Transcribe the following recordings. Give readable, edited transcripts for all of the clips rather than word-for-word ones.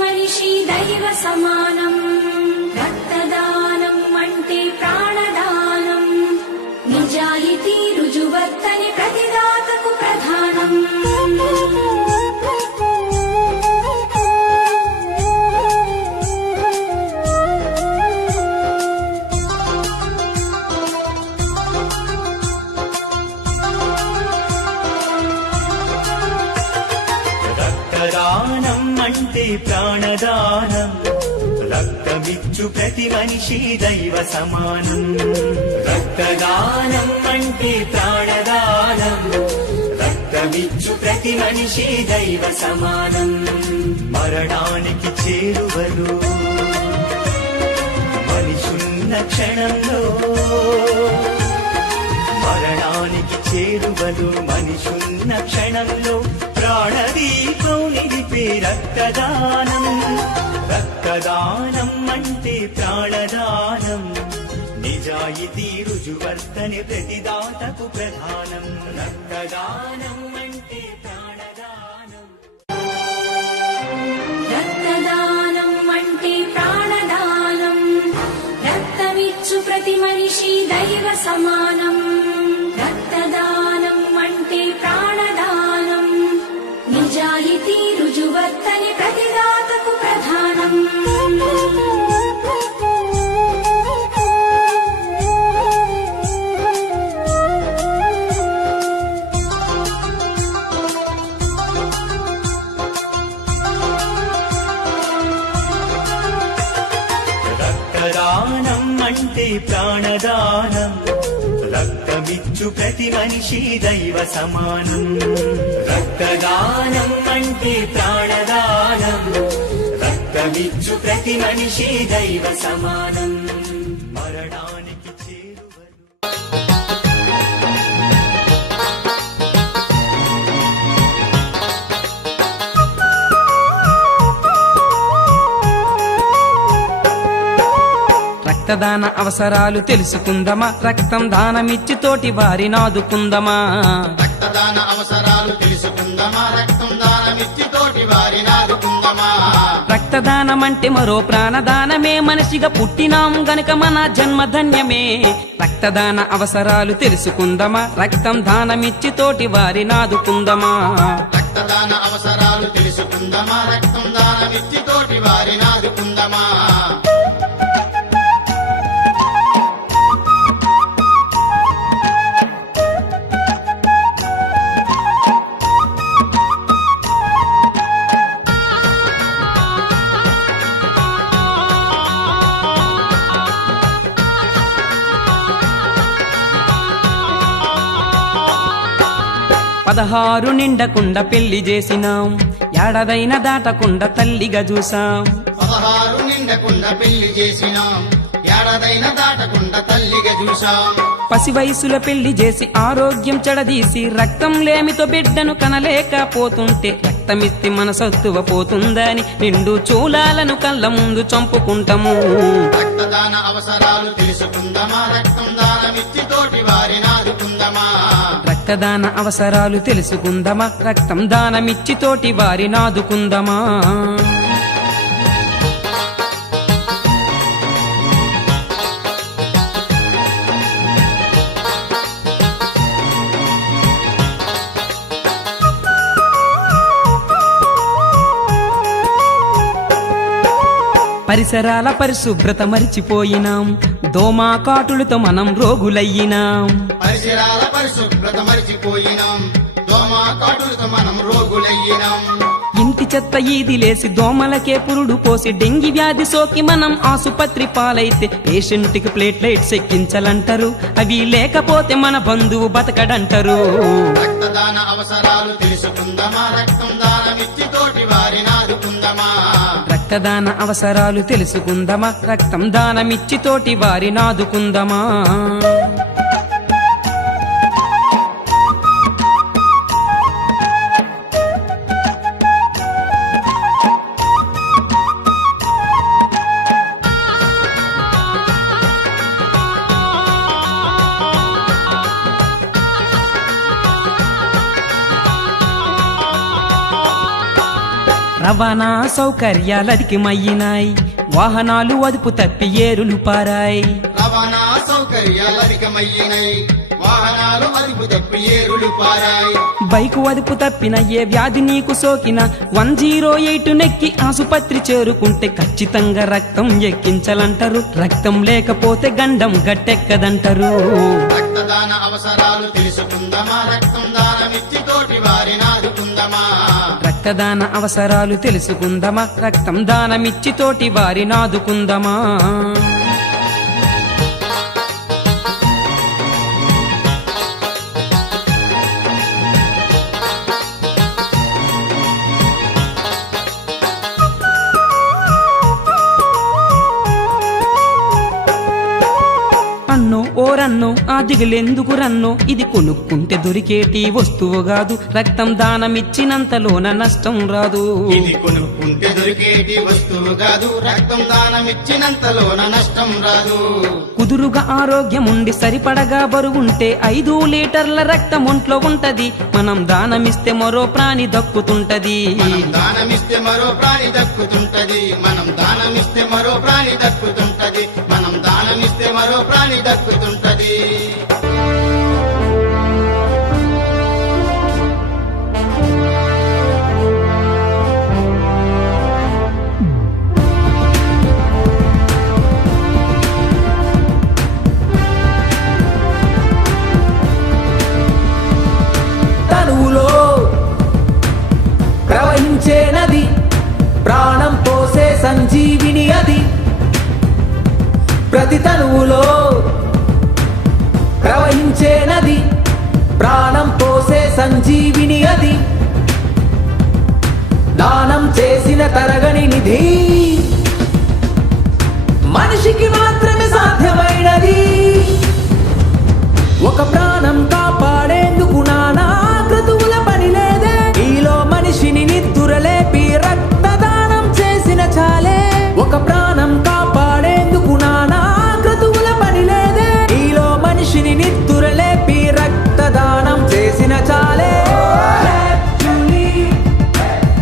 మనిషి దైవ సమానం. రక్తదానం అంటే ప్రాణదానం. నిజాయితీ రుజువర్తని ప్రతిదాతకు ప్రధానం. రక్తదానం అంటే ప్రాణదానం. రక్తమిచ్చు ప్రతి మనిషి దైవ సమానం. రక్తదానం అంటే ప్రాణదానం. రక్తమిచ్చు ప్రతి మనిషి దైవ సమానం. మరణానికి చేరువలు మనిషున్న క్షణంలో. మరణానికి చేరువలు మనిషున్న క్షణంలో. ప్రాణదీపం నిలిపే రక్తదానం. రక్తదానం అంటే ప్రాణదానం. నిజాయితీ రుజువర్తని ప్రతిదాతకు ప్రధానం. రక్తదానం అంటే ప్రాణదానం. రక్తదానం అంటే ప్రాణదానం. రక్తమిచ్చు ప్రతి మనిషి దైవ సమానం. రక్తదానం అంటే ప్రాణదానం. నిజాయితీ రుజువర్తని ప్రతిదాతకు ప్రధానం. రక్తదానం అంటే ప్రాణదానం. రక్తమిచ్చు ప్రతి మనిషి దైవ సమానం. రక్తదానం అంటే ప్రాణదానం. రక్తమిచ్చు ప్రతి మనిషి దైవ సమానం. మరణానికి చేరువలు రక్తదాన అవసరాలు తెలుసుకుందమా. రక్తం దానమిచ్చి తోటి వారిని ఆదుకుందమా. రక్తదాన అవసరాలు తెలుసుకుందమా. రక్తం దానమిచ్చి తోటి వారిని ఆదుకుందమా. రక్తదానం అంటే మరో ప్రాణదానమే. మనిషిగా పుట్టినాం గనుక మన జన్మధన్యమే. రక్తదాన అవసరాలు తెలుసుకుందమా. రక్తం దానమిచ్చి తోటి వారిని ఆదుకుందమా. రక్తదాన అవసరాలు తెలుసుకుందమా. రక్తం దానమిచ్చి తోటి వారిని ఆదుకుందమా. పదహారు నిండకుండా పెళ్లి చేసినాం. ఏడాదైనా దాటకుండా తల్లిగా చూసాం. 16 నిండకుండా పెళ్లి చేసినాం. ఏడాదైనా దాటకుండా తల్లిగా చూసాం. పసి వయసులో పెళ్లి చేసి ఆరోగ్యం చెడదీసి రక్తం లేమితో బిడ్డను కనలేకపోతుంటే రక్తమిస్తే మన సత్తువ పోతుందని నిండు చూలాలను కళ్ళ ముందు చంపుకుంటాము. రక్తదాన అవసరాలు తెలుసుకుందమా. రక్తం దానమిచ్చి తోటి వారిని ఆదుకుందమా. రక్తదాన అవసరాలు తెలుసుకుందమా. రక్తం దానమిచ్చి తోటి వారిని ఆదుకుందమా. పరిసరాల పరిశుభ్రత మరిచిపోయినాం. దోమా కాటులతో మనం రోగులయ్యినాం. పరిసరాల పరిశుభ్రత మరిచిపోయినాం. దోమా కాటులతో మనం రోగులయ్యినాం. ఇంటి చెత్త ఈదిలేసి దోమలకే పురుడు పోసి డెంగీ వ్యాధి సోకి మనం ఆసుపత్రి పాలైతే పేషెంట్కి ప్లేట్లైట్స్ ఎక్కించాలంటారు. అవి లేకపోతే మన బంధువు బతకడంటారు. రక్తదాన అవసరాలు తెలుసుకుందమా. రక్తం దానమిచ్చి తోటి వారిని ఆదుకుందమా. రక్తదాన అవసరాలు తెలుసుకుందమా. రక్తం దానమిచ్చి తోటి వారిని ఆదుకుందమా. రవాణా సౌకర్యాలు అధికమయ్యినాయి, వాహనాలు అదుపు తప్పి ఏరులు పారాయి. రవాణా సౌకర్యాలు అధికమయ్యినాయి, వాహనాలు అదుపు తప్పి ఏరులు పారాయి. బైకు అదుపు తప్పిన ఏ వ్యాధి నీకు సోకిన 108 నెక్కి ఆసుపత్రి చేరుకుంటే ఖచ్చితంగా రక్తం ఎక్కించాలంటారు. రక్తం లేకపోతే గండం గట్టెక్కదంటారు. రక్తదాన అవసరాలు తెలుసుకుందామా, రక్తం దానమిచ్చి తోటి వారిని ఆదుకుందామా. రక్తదాన అవసరాలు తెలుసుకుందామా, రక్తం దానమిచ్చి తోటి వారిని ఆదుకుందామా. అన్నో ఓరన్నో ఆ దిగులెందుకు రన్నో, ఇది కొనుక్కుంటే దొరికేటి వస్తువు కాదు. రక్తం దానమిచ్చినంతలోన నష్టం రాదు. ఇది కొనుక్కుంటే దొరికేటి వస్తువు కాదు, రక్తం దానమిచ్చినంతలోన నష్టం రాదు. కుదురుగా ఆరోగ్యం ఉండి సరిపడగా బరువుంటే 5 లీటర్ల రక్తం ఒంట్లో ఉంటది. మనం దానమిస్తే మరో ప్రాణి దక్కుతుంటది. మనం దానమిస్తే మరో ప్రాణి దక్కుతుంటది. మనం దానమిస్తే మరో ప్రాణి దక్కుతుంటది. మనం దానమిస్తే మరో ప్రాణి దక్కుతుంటది. తనువులో ప్రవహించే నది, ప్రాణం పోసే సంజీవిని అది. ప్రతి తనువులో ప్రవహించే నది, ప్రాణం పోసే సంజీవిని అది. దానం చేసిన తరగని నిధి, మనిషికి మాత్రమే సాధ్యమైనది. ఒక ప్రాణం కాపాడేందుకు నానా క్రతువుల పని లేదే. ఈలో మనిషిని నిద్దురలేపి రక్తదానం చేసిన చాలే. ఒక ప్రాణం కాపాడేందుకు నానా క్రతువుల పని లేదే. ఈలో మనిషిని నిద్దురలేపి రక్తదానం చేసిన చాలే. Black tulip,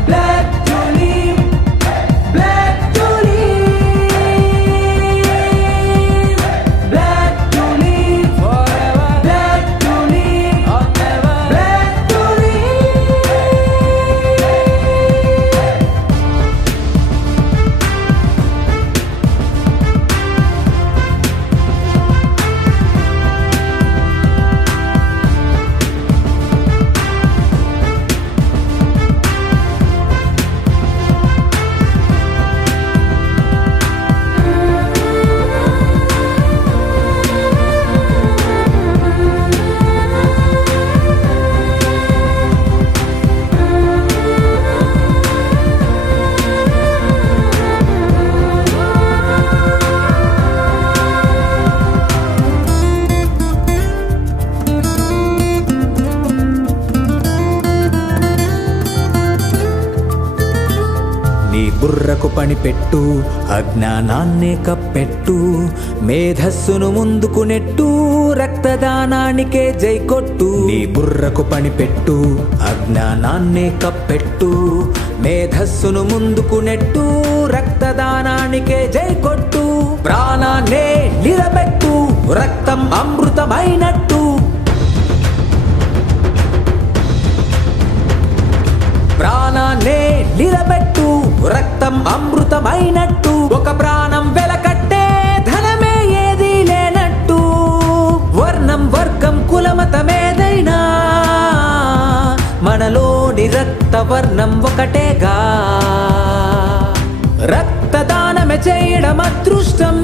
black tulip, black tulip, forever. Black tulip, never. Black tulip. నీ బుర్రకు పని పెట్టు, అజ్ఞానాన్నే కప్పెట్టు, మేధస్సును ముందుకు నెట్టు, రక్తదానానికే జై కొట్టు. నీ బుర్రకు పని పెట్టు, అజ్ఞానాన్నే కప్పెట్టు, మేధస్సును ముందుకు నెట్టు, రక్తదానానికే జై కొట్టు. ప్రాణాన్నే నిలబెట్టు, రక్తం అమృతమైనట్టు. ప్రాణాన్నే నిలబెట్టు, రక్తం అమృతమైనట్టు. ఒక ప్రాణం వెలకట్టే ధనమే ఏదీ లేనట్టు. వర్ణం వర్గం కులమతమేదైనా మనలోని రక్త వర్ణం ఒకటేగా. రక్తదానమే చేయడం అదృష్టం,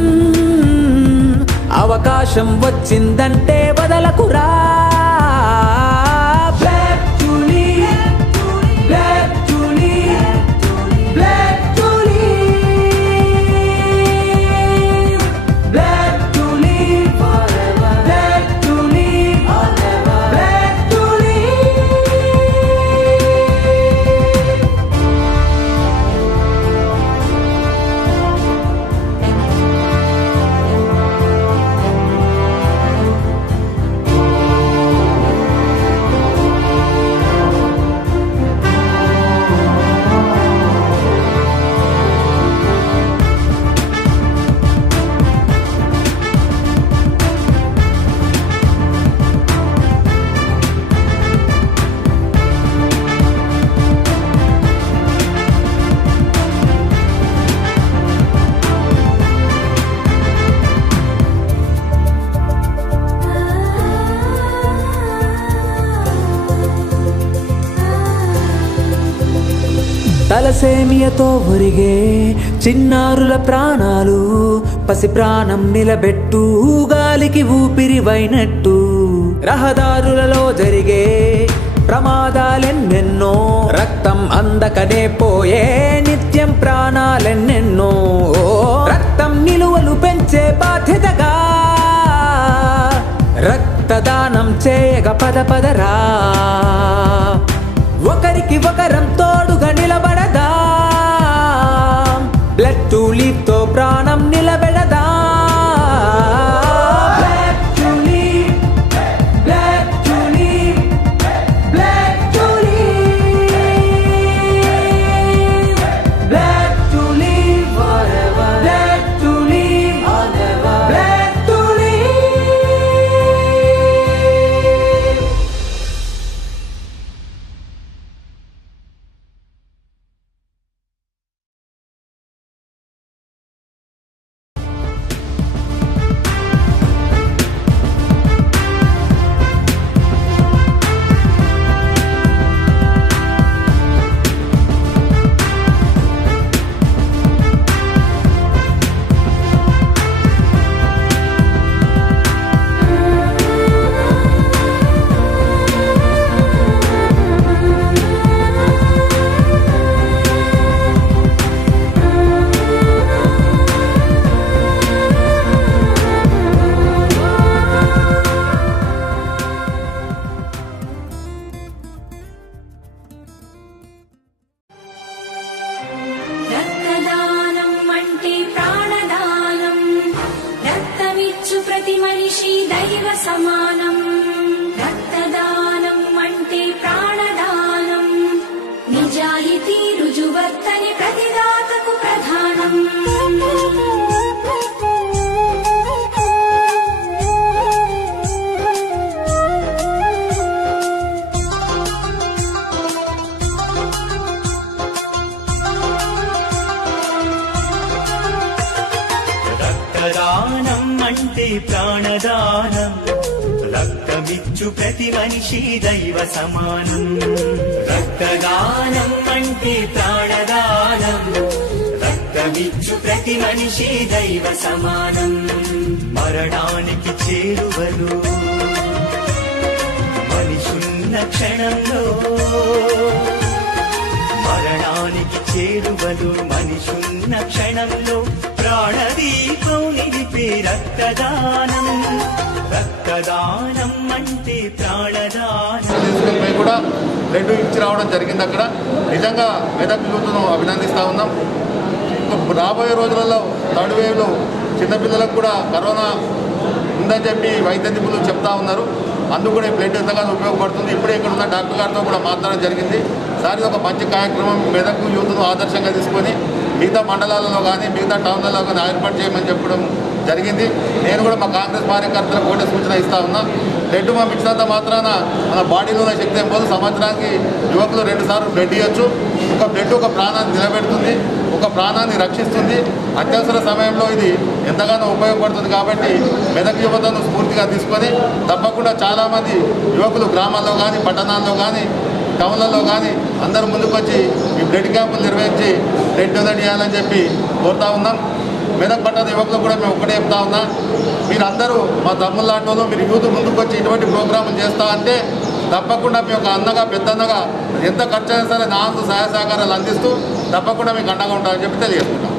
అవకాశం వచ్చిందంటే వదలకురా. Black tulip, black tulip, black tulip, black tulip, forever. Black tulip, never. Black tulip. తలసేమియతో ఒరిగే చిన్నారుల ప్రాణాలు పసి ప్రాణం నిలబెట్టు గాలికి ఊపిరివైనట్టు రహదారులలో జరిగే ప్రమాదాలెన్నెన్నో రక్తం అందకనే పోయే నిత్యం ప్రాణాలెన్నెన్నో రక్తం నిలువలు పెంచే బాధ్యతగా రక్తదానం చేయగ పదరా ఒకరికి ఒకరం తోడుగా నిలబడదా బ్లడ్ టు లీవ్ తో ప్రాణం నిలబెడదా రక్తదానం అంటే ప్రాణదానం రక్తమిచ్చు ప్రతి మనిషి దైవ సమానం రక్తదానం అంటే ప్రాణదానం నిజాయితీ రుజువర్తని ప్రతిదాతకు ప్రధానం రక్తదానం అంటే ప్రాణదానం రక్తమిచ్చు ప్రతి మనిషి దైవ సమానం రక్తదానం అంటే ప్రాణదానం రక్తమిచ్చు ప్రతి మనిషి దైవ సమానం మరణానికి చేరువలు మనిషున్న క్షణంలో మరణానికి చేరువలు మనిషున్న క్షణంలో ప్రాణదీపం నిలిపే రక్తదానం రక్తదానం అంటే ప్రాణదానం తీసుకెళ్ళిపోయి కూడా బ్లడ్ ఇచ్చి రావడం జరిగింది. అక్కడ నిజంగా మెదక్ యూత్ను అభినందిస్తూ ఉన్నాం. రాబోయే రోజులలో థర్డ్ వేవ్లో చిన్నపిల్లలకు కూడా కరోనా ఉందని చెప్పి వైద్య నిపుణులు చెప్తా ఉన్నారు. అందుకు కూడా ఈ బ్లడ్ ఎంతగానో ఉపయోగపడుతుంది. ఇప్పుడే ఇక్కడ ఉన్న డాక్టర్ గారితో కూడా మాట్లాడడం జరిగింది. సార్ ఒక మంచి కార్యక్రమం మెదక్ యూత్ను ఆదర్శంగా తీసుకొని మిగతా మండలాలలో కానీ మిగతా టౌన్లలో కానీ ఏర్పాటు చేయమని చెప్పడం జరిగింది. నేను కూడా మా కాంగ్రెస్ కార్యకర్తలకు ఒకటే సూచన ఇస్తా ఉన్నా. బ్లడ్ పంపించినంత మాత్రాన మన బాడీలో ఉన్న శక్తి ఏం పోదు. సంవత్సరానికి యువకులు 2 సార్లు బ్లడ్ ఇవ్వచ్చు. ఒక బ్లడ్ ఒక ప్రాణాన్ని నిలబెడుతుంది, ఒక ప్రాణాన్ని రక్షిస్తుంది. అత్యవసర సమయంలో ఇది ఎంతగానో ఉపయోగపడుతుంది. కాబట్టి మెదక్ యువతను స్ఫూర్తిగా తీసుకొని తప్పకుండా చాలామంది యువకులు గ్రామాల్లో కానీ పట్టణాల్లో కానీ టౌన్లలో కానీ అందరూ ముందుకు వచ్చి ఈ బ్లడ్ క్యాంపులు నిర్వహించి బ్లడ్ డొనేట్ చేయాలని చెప్పి కోరుతా ఉన్నాం. మెదక్ పట్టణ యువకులు కూడా మేము ఒక్కటే చెప్తా ఉన్నా, మీరందరూ మా తమ్ముళ్ళ వాళ్ళు మీరు యూత్ ముందుకు వచ్చి ఇటువంటి ప్రోగ్రాములు చేస్తా అంటే తప్పకుండా మీ యొక్క అన్నగా పెద్దన్నగా ఎంత ఖర్చు అయినా సరే నా సహాయ సహకారాలు అందిస్తూ తప్పకుండా మీకు అండగా ఉంటామని చెప్పి తెలియజేస్తున్నాం.